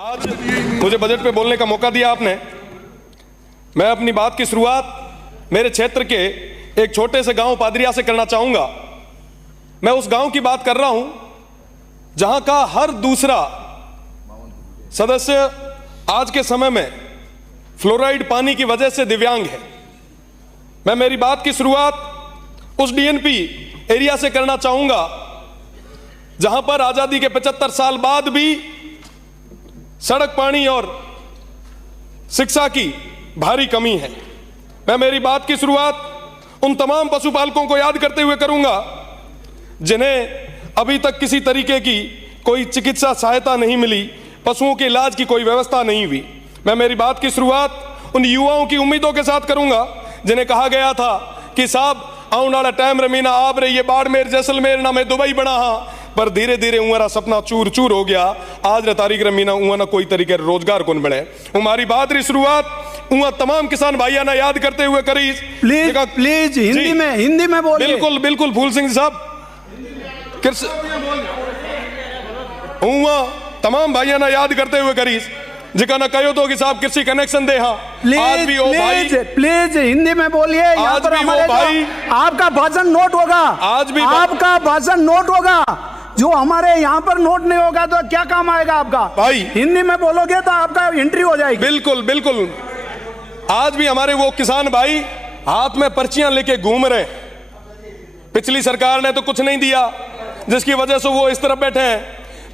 आज मुझे बजट पे बोलने का मौका दिया आपने। मैं अपनी बात की शुरुआत मेरे क्षेत्र के एक छोटे से गांव पादरिया से करना चाहूंगा। मैं उस गांव की बात कर रहा हूं जहां का हर दूसरा सदस्य आज के समय में फ्लोराइड पानी की वजह से दिव्यांग है। मैं मेरी बात की शुरुआत उस डीएनपी एरिया से करना चाहूंगा जहां पर आजादी के 75 साल बाद भी सड़क, पानी और शिक्षा की भारी कमी है। मैं मेरी बात की शुरुआत उन तमाम पशुपालकों को याद करते हुए करूंगा जिन्हें अभी तक किसी तरीके की कोई चिकित्सा सहायता नहीं मिली, पशुओं के इलाज की कोई व्यवस्था नहीं हुई। मैं मेरी बात की शुरुआत उन युवाओं की उम्मीदों के साथ करूंगा जिन्हें कहा गया था कि साहब आने वाला टाइम रमीना आप रही है बाड़मेर जैसलमेर ना मैं दुबई बना हाँ, पर धीरे धीरे उमरा सपना चूर चूर हो गया। आज रे तारीख रमीना उआ ना कोई तरीके रोजगार कौन बने। हमारी बात री शुरुआत उआ तमाम किसान भाइया ना याद करते हुए करी। प्लीज हिंदी में बोलिए। बिल्कुल बिल्कुल फूल सिंह साहब, तमाम भाइया ना याद करते हुए करीस जिका ना कहो तो कि साहब कृषि कनेक्शन दे। हाँ आज भी वो भाई प्लीज हिंदी में बोलिए। आज भी वो भाई आपका भाषण नोट होगा। आज भी आपका भाषण नोट होगा। जो हमारे यहाँ पर नोट नहीं होगा तो क्या काम आएगा आपका भाई। हिंदी में बोलोगे तो आपका एंट्री हो जाएगी। बिल्कुल बिल्कुल। आज भी हमारे वो किसान भाई हाथ में पर्चियां लेके घूम रहे। पिछली सरकार ने तो कुछ नहीं दिया जिसकी वजह से वो इस तरफ बैठे हैं।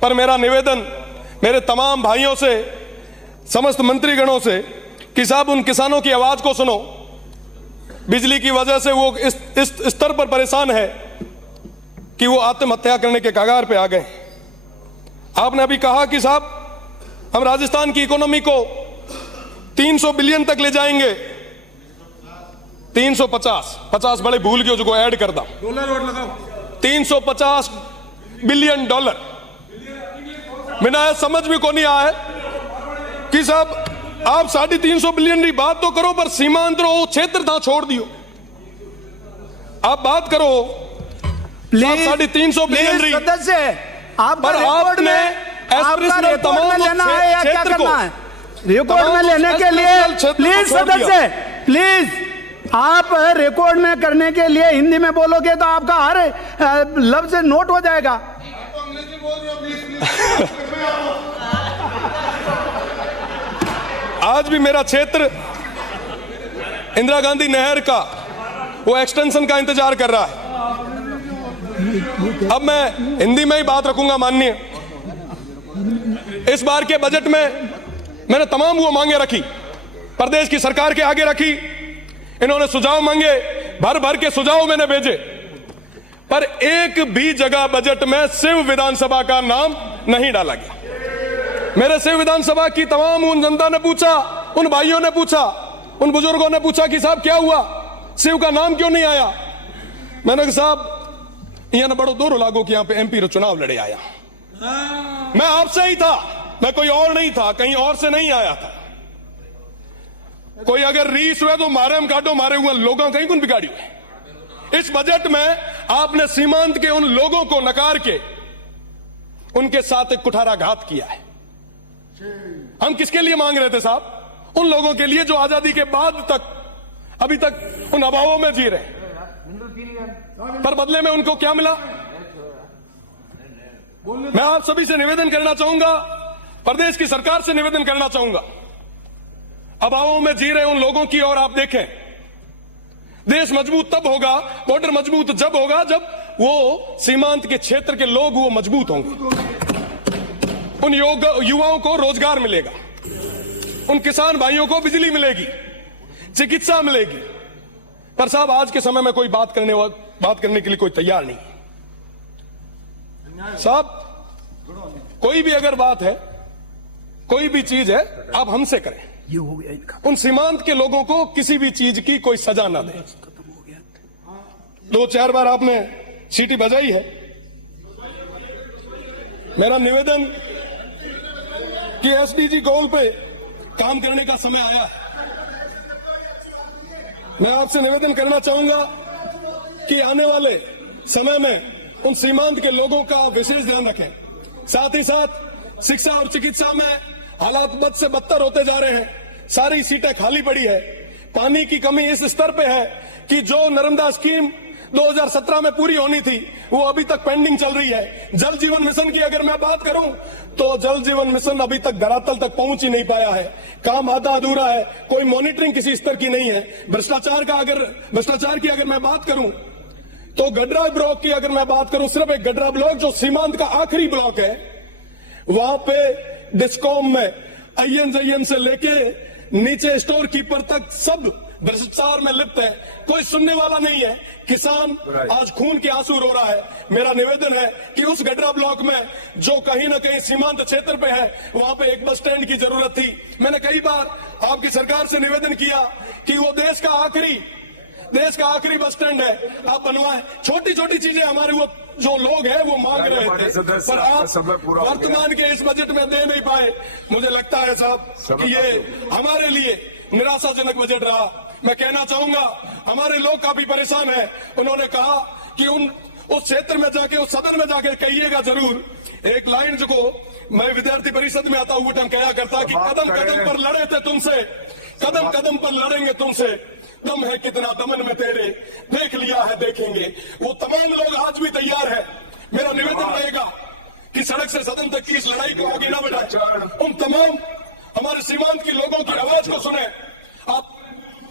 पर मेरा निवेदन मेरे तमाम भाइयों से, समस्त मंत्रीगणों से कि साहब उन किसानों की आवाज को सुनो। बिजली की वजह से वो इस स्तर पर परेशान है कि वो आत्महत्या करने के कगार पे आ गए। आपने अभी कहा कि साहब हम राजस्थान की इकोनॉमी को 300 बिलियन तक ले जाएंगे। 350 बड़े भूल गए जो ऐड कर दा। 350 बिलियन डॉलर बिना समझ में को नहीं आया कि साहब आप 350 बिलियन की बात तो करो पर सीमांत क्षेत्र था छोड़ दियो। आप बात करो 350 बिलियन सदस्य आप पर आपने एस्पिरेशनल तमाम क्षेत्र को रिकॉर्ड में लेने के लिए प्लीज सदस्य प्लीज आप रिकॉर्ड में करने के लिए हिंदी में बोलोगे तो आपका हर लफ्ज नोट हो जाएगा। आज भी मेरा क्षेत्र इंदिरा गांधी नहर का वो एक्सटेंशन का इंतजार कर रहा है। अब मैं हिंदी में ही बात रखूंगा। माननीय, इस बार के बजट में मैंने तमाम वो मांगे रखी, प्रदेश की सरकार के आगे रखी। इन्होंने सुझाव मांगे, भर भर के सुझाव मैंने भेजे, पर एक भी जगह बजट में शिव विधानसभा का नाम नहीं डाला गया। मेरे शिव विधानसभा की तमाम उन जनता ने पूछा, उन भाइयों ने पूछा, उन बुजुर्गों ने पूछा कि साहब क्या हुआ, शिव का नाम क्यों नहीं आया। मैंने कहा साहब यहाँ बड़ो दोरो लागो कि यहाँ पे एमपी रो चुनाव लड़े आया। मैं आपसे ही था, मैं कोई और नहीं था, कहीं और से नहीं आया था। कोई अगर रीस हुए तो मारे हम काटो, मारे हुए लोगों कहीं कौन बिगाड़ी हुए। इस बजट में आपने सीमांत के उन लोगों को नकार के उनके साथ एक कुठाराघात किया है। हम किसके लिए मांग रहे थे साहब? उन लोगों के लिए जो आजादी के बाद तक अभी तक उन अभावों में जी रहे, पर बदले में उनको क्या मिला? मैं आप सभी से निवेदन करना चाहूंगा, प्रदेश की सरकार से निवेदन करना चाहूंगा, अभावों में जी रहे उन लोगों की ओर आप देखें। देश मजबूत तब होगा, बॉर्डर मजबूत जब होगा जब वो सीमांत के क्षेत्र के लोग वो मजबूत होंगे। उन युवाओं को रोजगार मिलेगा, उन किसान भाइयों को बिजली मिलेगी, चिकित्सा मिलेगी। पर साहब आज के समय में कोई बात करने के लिए कोई तैयार नहीं साहब। कोई भी अगर बात है, कोई भी चीज है, आप हमसे करें। ये हो गया इनका। उन सीमांत के लोगों को किसी भी चीज की कोई सजा ना दे। 2-4 बार आपने सीटी बजाई है। मेरा निवेदन कि एसडीजी गोल पे काम करने का समय आया है। मैं आपसे निवेदन करना चाहूंगा कि आने वाले समय में उन सीमांत के लोगों का विशेष ध्यान रखें। साथ ही साथ शिक्षा और चिकित्सा में हालात बद से बदतर होते जा रहे हैं, सारी सीटें खाली पड़ी है, पानी की कमी इस स्तर पे है कि जो नर्मदा स्कीम 2017 में पूरी होनी थी वो अभी तक पेंडिंग चल रही है। जल जीवन मिशन की अगर मैं बात करूं तो जल जीवन मिशन अभी तक धरातल तक पहुंच ही नहीं पाया है, काम आधा अधूरा है, कोई मॉनिटरिंग किसी स्तर की नहीं है। भ्रष्टाचार की अगर मैं बात करूं तो गडरा ब्लॉक की अगर मैं बात करूं, सिर्फ एक गडरा ब्लॉक जो सीमांत का आखिरी ब्लॉक है, वहां पे डिस्कॉम में आईएनजीएम से लेके नीचे स्टोर कीपर तक सब भ्रष्टाचार में लिप्त है, कोई सुनने वाला नहीं है। किसान आज खून के आंसू रो रहा है। मेरा निवेदन है कि उस गडरा ब्लॉक में जो कहीं ना कहीं सीमांत क्षेत्र पे है वहां पे एक बस स्टैंड की जरूरत थी। मैंने कई बार आपकी सरकार से निवेदन किया कि वो देश का आखिरी बस स्टैंड है, आप बनवाएं। छोटी छोटी चीजें हमारे वो जो लोग हैं वो मांग रहे थे, पर आप वर्तमान के इस बजट में दे नहीं पाए। मुझे लगता है साहब कि ये हमारे लिए निराशाजनक बजट रहा। मैं कहना चाहूंगा हमारे लोग काफी परेशान हैं। उन्होंने कहा कि उस क्षेत्र में जाके, उस सदन में जाके कहिएगा जरूर। एक लाइन जो मैं विद्यार्थी परिषद में आता हुआ कहा करता कि कदम कदम पर लड़े थे तुमसे, कदम कदम पर लड़ेंगे तुमसे, दम है कितना दमन में तेरे, देख लिया है देखेंगे। वो तमाम लोग आज भी तैयार है। मेरा निवेदन रहेगा कि सड़क से सदन तक की इस लड़ाई को आगे न बढ़ाएं। उन तमाम हमारे सीमांत के लोगों की आवाज को सुने। आप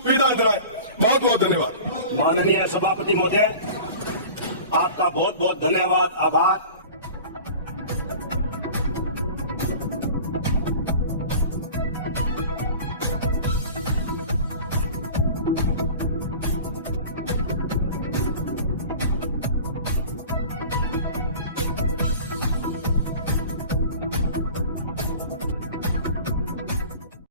विदाई कराएं। बहुत बहुत धन्यवाद। माननीय सभापति महोदय, आपका बहुत बहुत धन्यवाद, आभार।